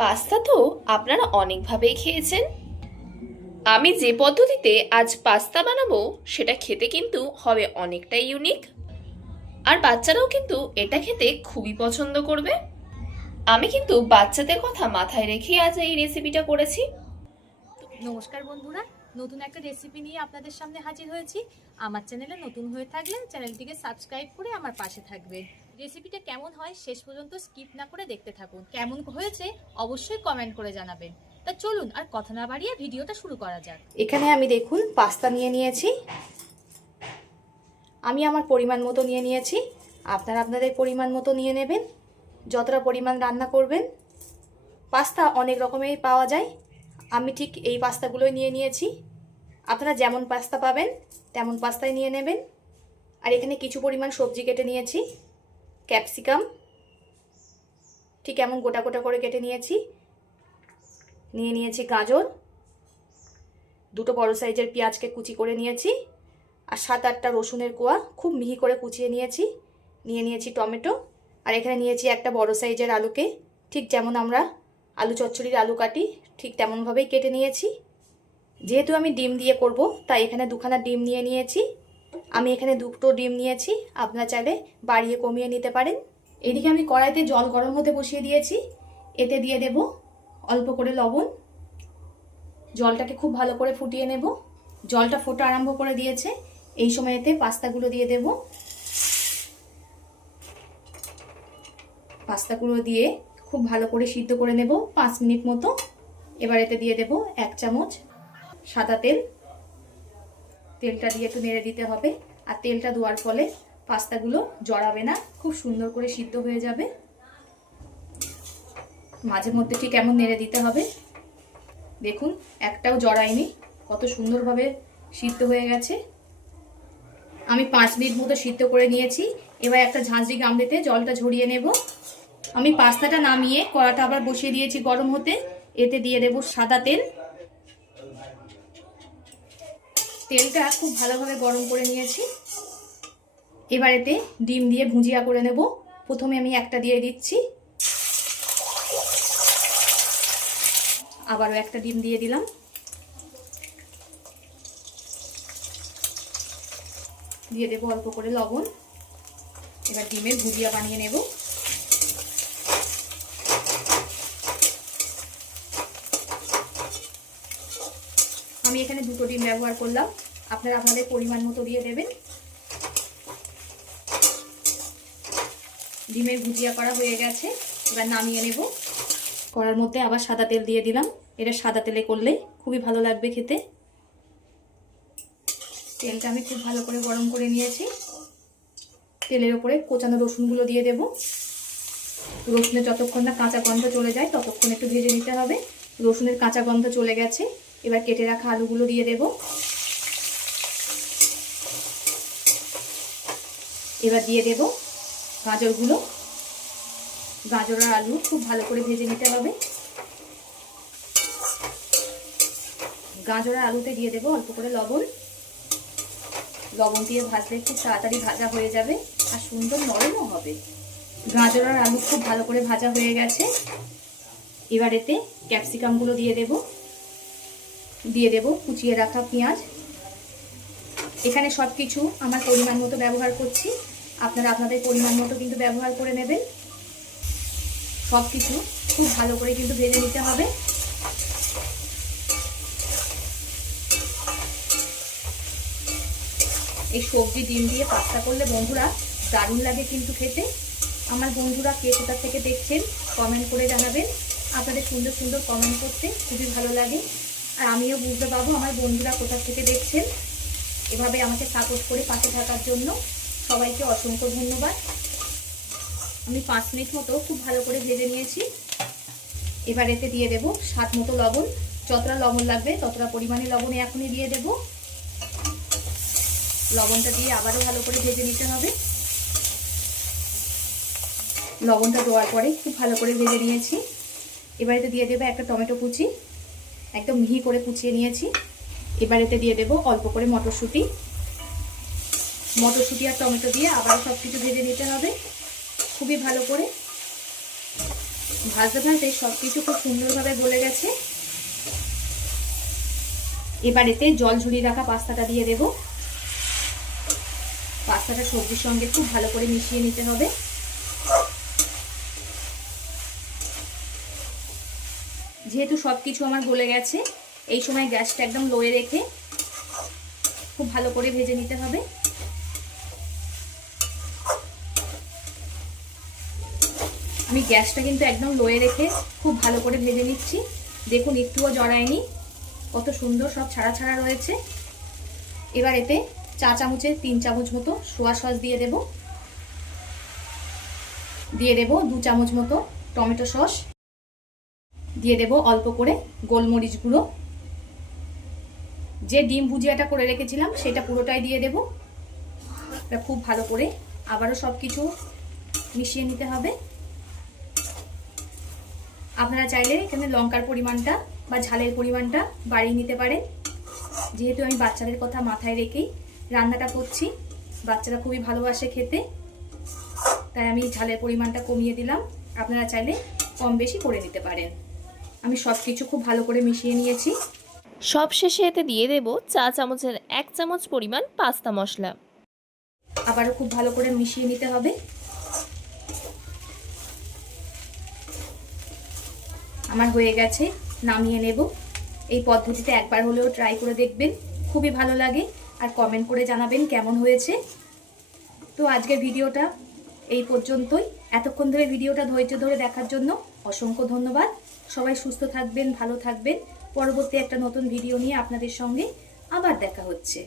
Pasta তো আপনারা অনেকভাবেই খেয়েছেন। আমি যে পদ্ধতিতে আজ পাস্তা বানাবো সেটা খেতে কিন্তু হবে অনেকটাই ইউনিক, আর বাচ্চারাও কিন্তু এটা খেতে খুবই পছন্দ করবে। আমি কিন্তু বাচ্চাদের কথা মাথায় রেখেই আজ এই রেসিপিটা করেছি। নমস্কার বন্ধুরা, নতুন একটা রেসিপি নিয়ে আপনাদের সামনে হাজির হয়েছি। আমার চ্যানেলে নতুন হয়ে থাকলে চ্যানেলটিকে সাবস্ক্রাইব করে আমার পাশে থাকবেন। রেসিপিটা কেমন হয় শেষ পর্যন্ত স্কিপ না করে দেখতে থাকুন। কেমন হয়েছে অবশ্যই কমেন্ট করে জানাবেন। তা চলুন আর কথা না বাড়িয়ে ভিডিওটা শুরু করা যাক। এখানে আমি দেখুন পাস্তা নিয়ে নিয়েছি। আমি আমার পরিমাণ মতো নিয়ে নিয়েছি, আপনারা আপনাদের পরিমাণ মতো নিয়ে নেবেন, যতটা পরিমাণ রান্না করবেন। পাস্তা অনেক রকমের পাওয়া যায়, আমি ঠিক এই পাস্তাগুলোই নিয়ে নিয়েছি। আপনারা যেমন পাস্তা পাবেন তেমন পাস্তাই নিয়ে নেবেন। আর এখানে কিছু পরিমাণ সবজি কেটে নিয়েছি। ক্যাপসিকাম ঠিক এমন গোটা গোটা করে কেটে নিয়েছি। নিয়ে নিয়েছি গাজর, দুটো বড় সাইজের পেঁয়াজকে কুচি করে নিয়েছি, আর 7-8টা রসুনের কোয়া খুব মিহি করে কুচিয়ে নিয়েছি। নিয়ে নিয়েছি টমেটো, আর এখানে নিয়েছি একটা বড় সাইজের আলুকে ঠিক যেমন আমরা আলু চচ্চড়ির আলু কাটি ঠিক তেমনভাবেই কেটে নিয়েছি। যেহেতু আমি ডিম দিয়ে করব তাই এখানে দুখানা ডিম নিয়ে নিয়েছি। আমি এখানে দুটো ডিম নিয়েছি, আপনারা চাইলে বাড়িয়ে কমিয়ে নিতে পারেন। এদিকে আমি কড়াইতে জল গরম হতে বসিয়ে দিয়েছি, এতে দিয়ে দেব অল্প করে লবণ। জলটাকে খুব ভালো করে ফুটিয়ে নেব। জলটা ফোটা আরম্ভ করে দিয়েছে, এই সময় এতে পাস্তাগুলো দিয়ে দেব। পাস্তাগুলো দিয়ে খুব ভালো করে সিদ্ধ করে নেব 5 মিনিট মতো। এবার এতে দিয়ে দেব 1 চামচ সাদা তেল। তেলটা দিয়ে একটু নেড়ে দিতে হবে, আর তেলটা দেওয়ার ফলে পাস্তাগুলো জড়াবে না, খুব সুন্দর করে সিদ্ধ হয়ে যাবে। মাঝে মধ্যে ঠিক এমন নেড়ে দিতে হবে। দেখুন একটাও জড়ায়নি, কত সুন্দরভাবে সিদ্ধ হয়ে গেছে। আমি 5 মিনিট মতো সিদ্ধ করে নিয়েছি। এবার একটা ঝাঁঝরি গামলিতে জলটা ঝরিয়ে নেব। আমি পাস্তাটা নামিয়ে কড়াটা আবার বসিয়ে দিয়েছি গরম হতে। এতে দিয়ে দেব সাদা তেল। তেলটা খুব ভালোভাবে গরম করে নিয়েছি। এবার এতে ডিম দিয়ে ভুজিয়া করে নেব। প্রথমে আমি একটা দিয়ে দিচ্ছি, আবারও একটা ডিম দিয়ে দিলাম। দিয়ে দেবো অল্প করে লবণ। এবার ডিমের ভুজিয়া বানিয়ে নেব। আমি এখানে দুটো ডিম ব্যবহার করলাম, আপনারা আপনাদের পরিমাণ মতো দিয়ে দেবেন। ডিমের ভুজিয়া করা হয়ে গেছে, এবার নামিয়ে নেব। কড়ার মধ্যে আবার সাদা তেল দিয়ে দিলাম। এটা সাদা তেলে করলে খুবই ভালো লাগবে খেতে। তেলটা আমি খুব ভালো করে গরম করে নিয়েছি। তেলের ওপরে কোচানো রসুনগুলো দিয়ে দেব। রসুনের যতক্ষণ না কাঁচা গন্ধ চলে যায় ততক্ষণ একটু ভেজে নিতে হবে। রসুনের কাঁচা গন্ধ চলে গেছে, এবার কেটে রাখা আলুগুলো দিয়ে দেব। এবার দিয়ে দেব গাজরগুলো। গাজর আর আলু খুব ভালো করে ভেজে নিতে হবে। গাজর আর আলুতে দিয়ে দেব অল্প করে লবণ। লবণ দিয়ে ভাজলে খুব তাড়াতাড়ি ভাজা হয়ে যাবে আর সুন্দর নরমও হবে। গাজর আর আলু খুব ভালো করে ভাজা হয়ে গেছে। এবার এতে ক্যাপসিকামগুলো দিয়ে দেব কুচিয়ে রাখা পেঁয়াজ। এখানে সব কিছু আমার পরিমাণ মতো ব্যবহার করছি, আপনারা আপনাদের পরিমাণ মতো কিন্তু ব্যবহার করে নেবেন। সব কিছু খুব ভালো করে কিন্তু ভেজে নিতে হবে। এই সবজি ডিম দিয়ে পাস্তা করলে বন্ধুরা দারুণ লাগে কিন্তু খেতে। আমার বন্ধুরা কে কোথা থেকে দেখছেন কমেন্ট করে জানাবেন। আপনাদের সুন্দর সুন্দর কমেন্ট করতে খুবই ভালো লাগে, আর আমিও বুঝতে পারবো আমার বন্ধুরা কোথা থেকে দেখছেন। এভাবে আমাকে সাপোর্ট করে পাশে থাকার জন্য সবাইকে অসংখ্য ধন্যবাদ। আমি 5 মিনিট মতো খুব ভালো করে ভেজে নিয়েছি। এবার এতে দিয়ে দেব স্বাদ মতো লবণ। যতটা লবণ লাগবে ততটা পরিমাণে লবণ এখনই দিয়ে দেব। লবণটা দিয়ে আবারও ভালো করে ভেজে নিতে হবে। লবণটা দেওয়ার পরে খুব ভালো করে ভেজে নিয়েছি। এবার এতে দিয়ে দেবো একটা টমেটো কুচি, একদম মিহি করে কুচিয়ে নিয়েছি। এবার এতে দিয়ে দেবো অল্প করে মটরশুঁটি। মটরশুঁটি আর টমেটো দিয়ে আবার সব কিছু ভেজে নিতে হবে খুবই ভালো করে। ভাজতে ভাজতে সব কিছু খুব সুন্দরভাবে গলে গেছে। এবার এতে জল ঝরিয়ে রাখা পাস্তাটা দিয়ে দেব। পাস্তাটা সবজির সঙ্গে খুব ভালো করে মিশিয়ে নিতে হবে। যেহেতু সব কিছু আমার গলে গেছে, এই সময় গ্যাসটা একদম লোয়ে রেখে খুব ভালো করে ভেজে নিতে হবে। আমি গ্যাসটা কিন্তু একদম লোয়ে রেখে খুব ভালো করে ভেজে নিচ্ছি। দেখুন একটুও জড়ায়নি, কত সুন্দর সব ছাড়া ছাড়া রয়েছে। এবার এতে 4 চামচের 3 চামচ মতো সোয়া সস দিয়ে দেব। দিয়ে দেব 2 চামচ মতো টমেটো সস। দিয়ে দেব অল্প করে গোলমরিচ গুঁড়ো। যে ডিম ভুজিয়াটা করে রেখেছিলাম সেটা পুরোটাই দিয়ে দেব। এটা খুব ভালো করে আবারও সব কিছু মিশিয়ে নিতে হবে। আপনারা চাইলে এখানে লঙ্কার পরিমাণটা বা ঝালের পরিমাণটা বাড়িয়ে নিতে পারেন। যেহেতু আমি বাচ্চাদের কথা মাথায় রেখেই রান্নাটা করছি, বাচ্চারা খুবই ভালোবাসে খেতে, তাই আমি ঝালের পরিমাণটা কমিয়ে দিলাম। আপনারা চাইলে কম বেশি করে নিতে পারেন। আমি সব কিছু খুব ভালো করে মিশিয়ে নিয়েছি। সব শেষে এতে দিয়ে দেব 4 চামচের 1 চামচ পরিমাণ পাস্তা মশলা। আবারও খুব ভালো করে মিশিয়ে নিতে হবে। আমার হয়ে গেছে, নামিয়ে নেব। এই পদ্ধতিতে একবার হলেও ট্রাই করে দেখবেন, খুবই ভালো লাগে। আর কমেন্ট করে জানাবেন কেমন হয়েছে। তো আজকের ভিডিওটা এই পর্যন্তই। এতক্ষণ ধরে ভিডিওটা ধৈর্য ধরে দেখার জন্য অসংখ্য ধন্যবাদ। সবাই সুস্থ থাকবেন, ভালো থাকবেন। পরবর্তী একটা নতুন ভিডিও নিয়ে আপনাদের সঙ্গে আবার দেখা হচ্ছে।